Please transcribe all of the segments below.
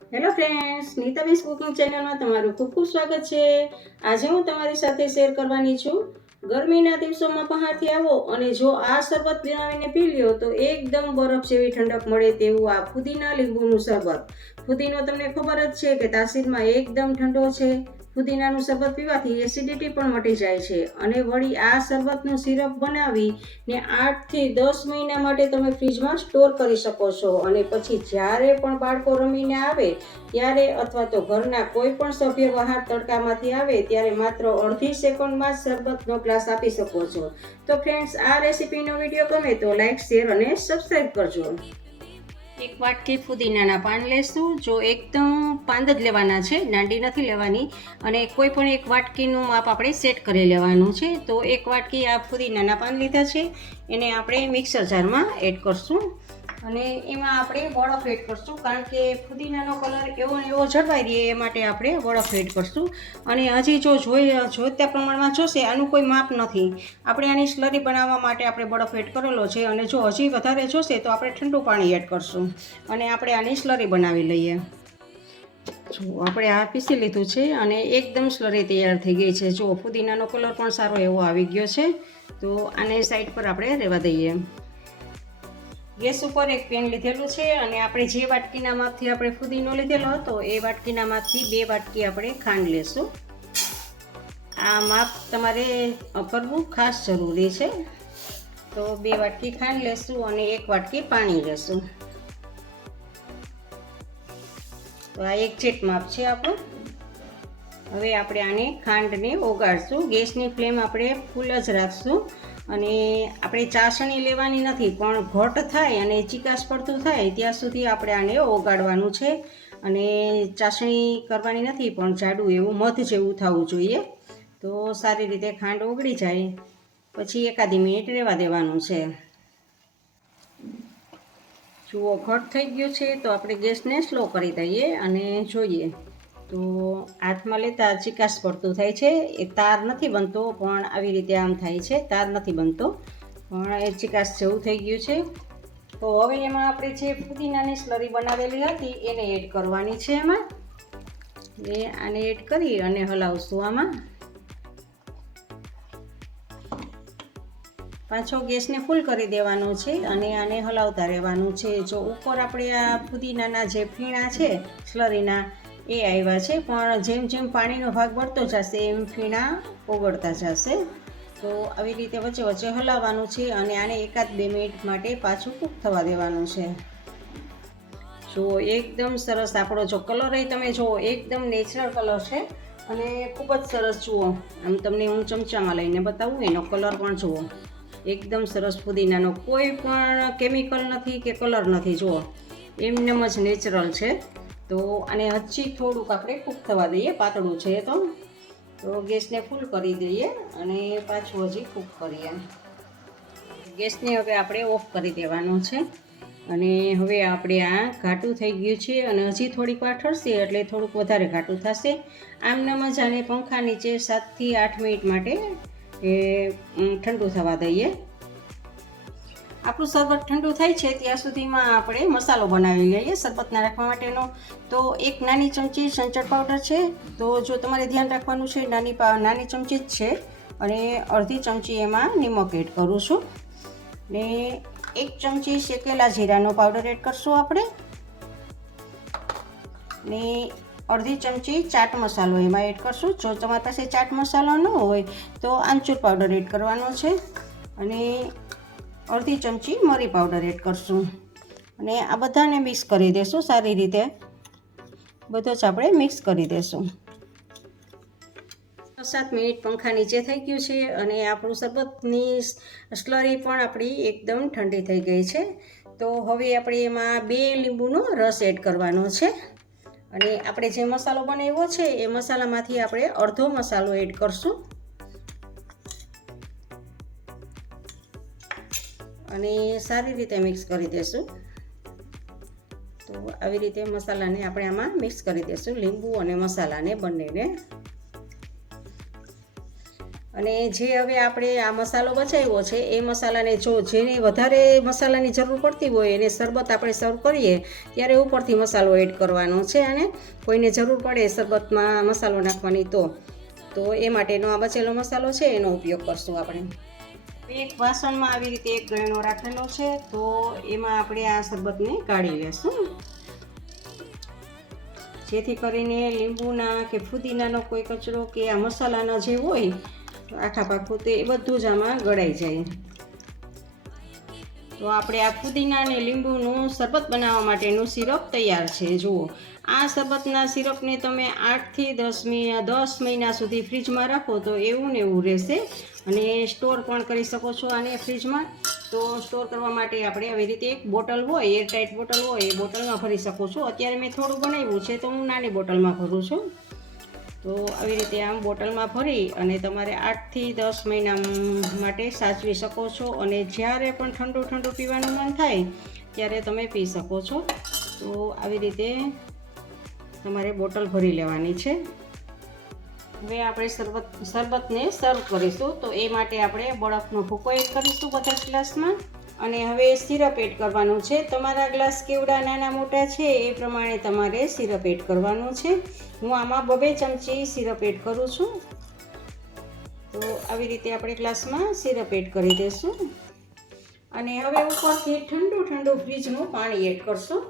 Hello friends નીતાબેસ cooking ચેનલમાં તમારું ખૂબ ખૂબ સ્વાગત છે. આજે હું તમારી સાથે શેર કરવાની છું. ગરમીના દિવસોમાં બહારથી આવો અને જો આ શરબત બનાવીને પી લ્યો તો એકદમ બરફ જેવી ઠંડક મળે તેવું આ ફુદીના લીંબુનું શરબત. ફુદીનો તમને ખબર જ છે કે તાસીરમાં એકદમ ઠંડો છે. ફુદીનાનું શરબત પીવાથી એસિડિટી પણ મટી જાય છે. અને વળી આ શરબતનું સિરપ બનાવી ને આઠથી દસ મહિના માટે તમે ફ્રીજમાં સ્ટોર કરી શકો છો. અને પછી જ્યારે પણ બાળકો રમીને આવે, ત્યારે અથવા તો ઘરના કોઈ પણ સભ્ય બહાર તડકામાંથી આવે, ત્યારે માત્ર અડધી સેકન્ડમાં જ શરબતનો ગ્લાસ આપી શકો છો. તો ફ્રેન્ડ્સ આ રેસીપીનો વીડિયો ગમે તો લાઇક શેર અને સબસ્ક્રાઈબ કરજો. એક વાટકી ફુદીનાના પાન લેશું. જો એકદમ પાંદ જ લેવાના છે દાંડી નથી લેવાની અને કોઈ પણ એક વાટકીનું માપ આપણે સેટ કરી લેવાનું છે. તો એક વાટકી આ ફુદીનાના પાન લીધા છે. એને આપણે મિક્સર જારમાં એડ કરશું. અને એમાં આપણે વડફ એડ કરશું, કારણ કે ફુદીનાનો કલર એવો ને એવો જળવાઈ રહે એ માટે આપણે વડફ એડ કરશું. અને હજી જો જોઈ, જોઈતા પ્રમાણમાં જોશે, આનું કોઈ માપ નથી. આપણે આની સ્લરી બનાવવા માટે આપણે બરફ એડ કરેલો છે, અને જો હજી વધારે જોશે, તો આપણે ઠંડુ પાણી એડ કરશું. અને આપણે આની સ્લરી બનાવી લઈએ. જો આપણે આ પીસી લીધું છે, અને એકદમ સ્લરી તૈયાર થઈ ગઈ છે. જો ફુદીનાનો કલર પણ સારો એવો આવી ગયો છે, તો આને સાઈડ પર આપણે રહેવા દઈએ. ગેસ ઉપર એક પેન લીધેલું છે અને આપણે જે વાટકીના માપથી આપણે ફુદીનો લીધેલો હતો, એ વાટકીના માપથી બે વાટકી આપણે ખાંડ લેશું. આ માપ તમારે કરવું ખાસ જરૂરી છે. તો બે વાટકી ખાંડ લેશું અને એક વાટકી પાણી લેશું. તો આ એક જેટ માપ છે આપણું. હવે આપણે આને ખાંડને ઓગાળશું. ગેસની ફ્લેમ આપણે ફૂલ જ રાખશું. અને આપણે ચાસણી લેવાની નથી, પણ ઘટ થાય અને ચિકાસ પડતું થાય, ત્યાં સુધી આપણે આને ઓગાળવાનું છે. અને ચાસણી કરવાની નથી, પણ જાડું એવું મધ જેવું થવું જોઈએ. તો સારી રીતે ખાંડ ઓગળી જાય. પછી એકાદી મિનિટ રહેવા દેવાનું છે. જુઓ, ઘટ થઈ ગયું છે, તો આપણે ગેસને સ્લો કરી દઈએ અને જોઈએ. તો હાથમાં લેતા ચિકાસ પડતું થાય છે. એ તાર નથી બનતો, પણ આવી રીતે આમ થાય છે. તાર નથી બનતો, પણ એ ચિકાસ જેવું થઈ ગયું છે. તો હવે એમાં આપણે જે ફુદીનાની સ્લરી બનાવેલી હતી, એને એડ કરવાની છે એમાં. એ આને એડ કરી અને હલાવશું આમાં. પાછો ગેસને ફૂલ કરી દેવાનો છે અને આને હલાવતા રહેવાનું છે. જો ઉપર આપણે આ ફુદીનાના જે ફીણા છે, સ્લરીના એ આવ્યા છે, પણ જેમ જેમ પાણીનો ભાગ બળતો જશે એમ ફીણા ઓગળતા જશે. તો આવી રીતે વચ્ચે વચ્ચે હલાવવાનું છે અને આને એકાદ બે મિનિટ માટે પાછું કૂક થવા દેવાનું છે. જો એકદમ સરસ આપણો જો કલર એ તમે જુઓ એકદમ નેચરલ કલર છે અને ખૂબ જ સરસ જુઓ. આમ તમને હું ચમચામાં લઈને બતાવું, એનો કલર પણ જુઓ. એકદમ સરસ ફુદીનાનો કોઈ પણ કેમિકલ નથી કે કલર નથી, જુઓ. એમનેમ જ નેચરલ છે. તો અને હજી થોડુંક આપણે કૂક થવા દઈએ, પાતળું છે તો. તો ગેસને ફૂલ કરી દઈએ અને પાછું હજી કૂક કરીએ. ગેસને હવે આપણે ઓફ કરી દેવાનું છે. અને હવે આપણે આ ઘાટું થઈ ગયું છે અને હજી થોડીક વાર ઠરશે એટલે થોડુંક વધારે ઘાટું થશે. આમનામ જ આને પંખા નીચે સાતથી આઠ મિનિટ માટે, એ ઠંડુ થવા દઈએ. આપણું શરબત ઠંડુ થાય છે ત્યાં સુધીમાં આપણે મસાલો બનાવી લઈએ શરબતના રાખવા માટેનો. તો એક નાની ચમચી સંચળ પાવડર છે. તો જો તમારે ધ્યાન રાખવાનું છે, નાની નાની ચમચી જ છે. અને અડધી ચમચી એમાં નિમક એડ કરું છું. ને એક ચમચી શેકેલા જીરાનો પાવડર એડ કરશું આપણે. ને અડધી ચમચી ચાટ મસાલો એમાં એડ કરશું. જો તમારી પાસે ચાટ મસાલો ન હોય તો આમચૂર પાવડર એડ કરવાનો છે. અને અડધી ચમચી મરી પાવડર એડ કરશું. અને આ બધાને મિક્સ કરી દેશું સારી રીતે. બધો જ આપણે મિક્સ કરી દેશું. સાત મિનિટ પંખા નીચે થઈ ગયું છે અને આપણું શરબતની સ્લરી પણ આપણી એકદમ ઠંડી થઈ ગઈ છે. તો હવે આપણે એમાં બે લીંબુનો રસ એડ કરવાનો છે. અને આપણે જે મસાલો બનાવ્યો છે એ મસાલામાંથી આપણે અડધો મસાલો એડ કરશું. અને સારી રીતે મિક્સ કરી દેશું. તો આવી રીતે મસાલાને આપણે આમાં મિક્સ કરી દેશું, લીંબુ અને મસાલાને બંનેને. અને જે હવે આપણે આ મસાલો બચાવ્યો છે, એ મસાલાને જો જેને વધારે મસાલાની જરૂર પડતી હોય, એને શરબત આપણે સર્વ કરીએ, ત્યારે ઉપરથી મસાલો એડ કરવાનો છે અને કોઈને જરૂર પડે શરબતમાં મસાલો નાખવાની તો. તો એ માટેનો આ બચેલો મસાલો છે, એનો ઉપયોગ કરશું આપણે. એક વાસણમાં આવી રીતે એક ગળણો રાખેલો છે, તો એમાં આપણે આ શરબતને કાઢી લેશું. જેથી કરીને લીંબુના કે ફુદીનાનો કોઈ કચરો કે આ મસાલાના જે હોય, આખા પાકું તે બધું જ આમાં ગળાઈ જાય. તો આપણે આ ફુદીના અને લીંબુનું શરબત બનાવવા માટેનું સિરપ તૈયાર છે. જુઓ, આ શરબતના સિરપને તમે આઠથી દસ મહિના દસ મહિના સુધી ફ્રીજમાં રાખો તો એવું ને એવું રહેશે. અને સ્ટોર પણ કરી શકો છો આને ફ્રીજમાં. તો સ્ટોર કરવા માટે આપણે આવી રીતે એક બોટલ હોય એરટાઇટ બોટલ હોય, એ બોટલમાં ભરી શકો છો. અત્યારે મેં થોડું બનાવ્યું છે તો હું નાની બોટલમાં ભરું છું. તો આવી રીતે આમ બોટલમાં ભરી અને તમારે આઠથી દસ મહિના માટે સાચવી શકો છો અને જ્યારે પણ ઠંડુ ઠંડુ પીવાનું મન થાય, ત્યારે તમે પી શકો છો. તો આવી રીતે તમારે બોટલ ભરી લેવાની છે. હવે આપણે શરબત, શરબતને સર્વ કરીશું. તો એ માટે આપણે બરફનો ભૂકો એડ કરીશું બધા ગ્લાસમાં. અને હવે સિરપ એડ કરવાનું છે. તમારા ગ્લાસ કેવડા નાના મોટા છે એ પ્રમાણે તમારે સિરપ એડ કરવાનું છે. હું આમાં બબે ચમચી સિરપ એડ કરું છું. તો આવી રીતે આપણે ગ્લાસમાં સિરપ એડ કરી દઈશું અને હવે ઉપરથી ઠંડુ ઠંડુ ફ્રીજનું પાણી એડ કરશું.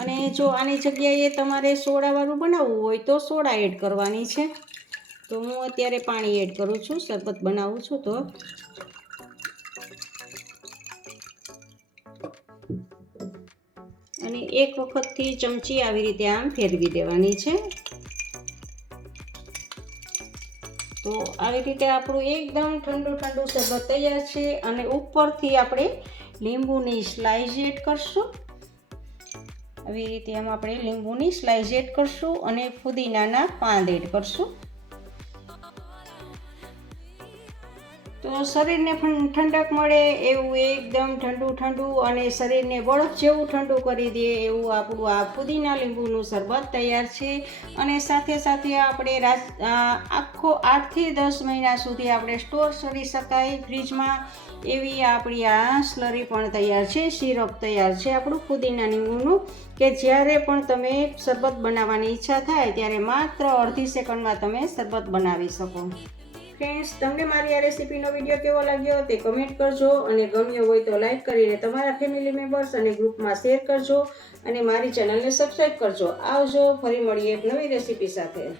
અને જો આની જગ્યાએ તમારે સોડાવાળું બનાવવું હોય તો સોડા એડ કરવાની છે. તો હું અત્યારે પાણી એડ કરું છું, શરબત બનાવું છું તો. અને એક વખતથી ચમચી આવી રીતે આમ ફેરવી દેવાની છે. તો આવી રીતે આપણું એકદમ ઠંડુ ઠંડુ શરબત તૈયાર છે અને ઉપરથી આપણે લીંબુની સ્લાઇસ એડ કરશું. આવી રીતે આમ આપણે લીંબુની સ્લાઇસ એડ કરશું અને ફુદીનાના પાંદ એડ કરશું. તો શરીરને પણ ઠંડક મળે એવું એકદમ ઠંડુ ઠંડુ અને શરીરને બરફ જેવું ઠંડુ કરી દે એવું આપણું આ ફુદીના લીંબુનું શરબત તૈયાર છે. અને સાથે સાથે આપણે રાજ આખો આઠથી દસ મહિના સુધી આપણે સ્ટોર કરી શકાય ફ્રીજમાં. એવી આપણી આ સ્લરી પણ તૈયાર છે, સિરપ તૈયાર છે આપણું ફુદીના લીંબુનું, કે જ્યારે પણ તમે શરબત બનાવવાની ઈચ્છા થાય ત્યારે માત્ર અડધી સેકન્ડમાં તમે શરબત બનાવી શકો. ફ્રેન્ડ્સ તમને મારી આ રેસીપીનો વીડિયો કેવો લાગ્યો તે કમેન્ટ કરજો અને ગમ્યો હોય તો લાઈક કરીને તમારા ફેમિલી મેમ્બર્સ અને ગ્રુપમાં શેર કરજો અને મારી ચેનલને સબસ્ક્રાઈબ કરજો. આવજો, ફરી મળીએ એક નવી રેસીપી સાથે.